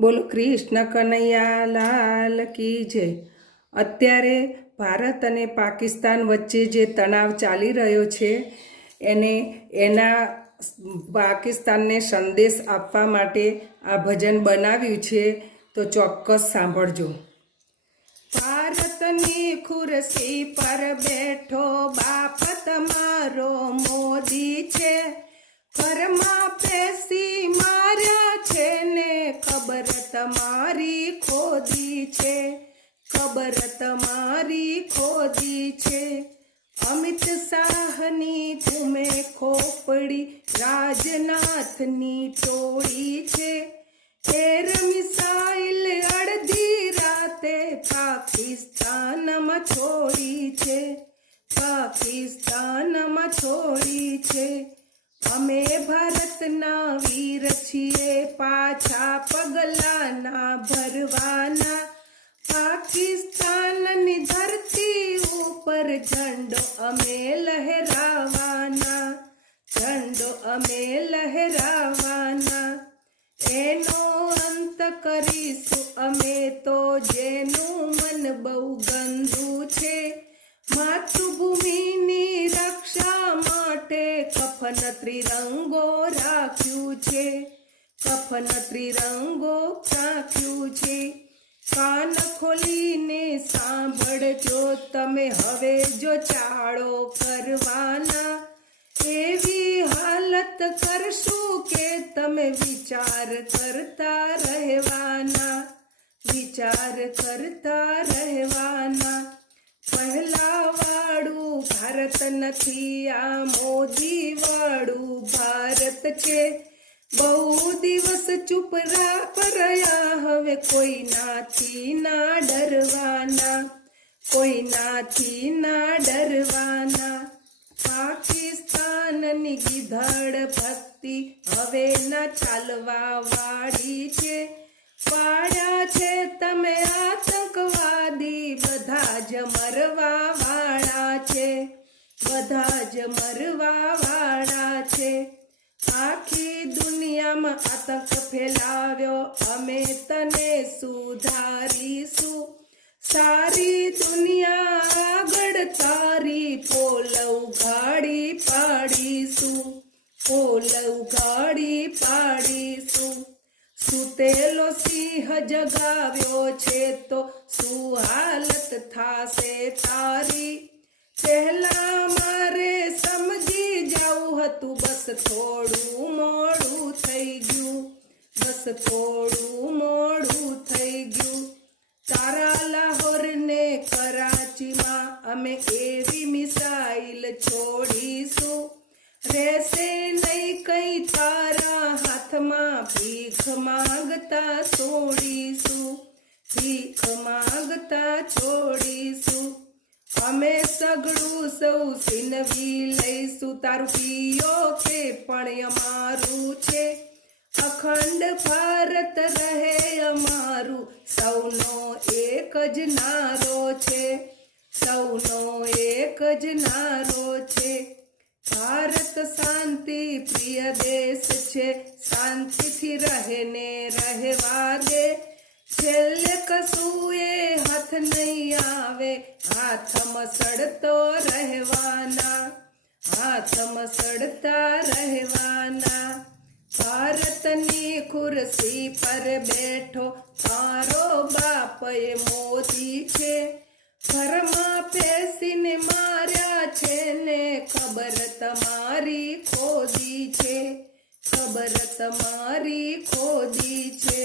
બોલો, કૃષ્ણ કનૈયા લાલ કી જય. અત્યારે ભારત અને પાકિસ્તાન વચ્ચે જે તણાવ ચાલી રહ્યો છે, એને એના પાકિસ્તાનને સંદેશ આપવા માટે આ ભજન બનાવ્યું છે, તો ચોક્કસ સાંભળજો. ભારતની ખુરશી પર બેઠો બાપ તમારો મોદી છે, ઘરમાં પેસી તમારી ખોદી છે, ખબર તમારી ખોદી છે. અમિત શાહની તુમે ખોપડી, રાજનાથની ટોળી છે. એર મિસાઇલ અડધી રાતે પાકિસ્તાનમાં છોડી છે, પાકિસ્તાનમાં છોડી છે. અમે ભારતના વીર છીએ, પાછા પગલાના ઉપર ઝંડો અમે લહેરાવાના ઝંડો અમે લહેરાવાના. એનો અંત કરીશું અમે તો જેનું મન બહુ ગંદુ છે. માતૃભૂમિની રક્ષા માટે કફન ત્રિરંગો રાખ્યું છે. કફન ત્રિરંગો રાખ્યું છે. કાન ખોલીને સાંભળજો તમે. હવે જો ચાળો કરવાના એવી હાલત કરશું કે તમે વિચાર કરતા રહેવાના. વિચાર કરતા રહેવાના. પહેલા વાળું ભારત નથી, આ મોદી વાળું ભારત છે. બહુ દિવસ ચૂપ રા હવે કોઈનાથી ના ડરવાના. કોઈનાથી ના ડરવાના. પાકિસ્તાનની ગીધડ ભક્તિ હવે ના ચાલવા વાળી છે. પાડ્યા છે તમે આતંકવાદી, બધા જ મરવા વાળા છે. બધા જ મરવા વાળા છે. આતંક ફેલાવ્યો. અમે તને સુધારીશું. સારી દુનિયા આગળ તારી પોલવ ગાડી પાડીશું. પોલવ ગાડી પાડીશું. સુતેલો સિંહ જગાવ્યો છે તો શું હાલત થાશે તારી? પહેલા મારે સમજી જવું હતું થોડું મોડું થઈ ગયું. બસ થોડું મોડું થઈ ગયું. તારા લાહોર ને કરાચીમાં અમે એવી મિસાઇલ છોડીશું. રહેશે નહીં કઈ તારા હાથમાં, ભીખ માંગતા છોડીશું. ભીખ માંગતા છોડીશું. અમે સગડું સૌ સિનવી લઈશું. તારું પિયો કે પણ અમારું છે? અખંડ ભારત રહે અમારું. સૌનો એક જ નારો છે. સૌનો એક જ નારો છે. ભારત શાંતિ પ્રિય દેશ છે. શાંતિથી રહે ને રહેવા દે. છેલ્લે કશું એ હાથ નહીં આવે, હાથમાં સડતો રહેવાના, હાથમાં સડતા રહેવાના. ભારતની ખુરશી પર બેઠો તારો બાપ એ મોદી છે. ઘરમાં પેસીને માર્યા છે ને ખબર તમારી ખોદી છે, ખબર તમારી ખોદી છે.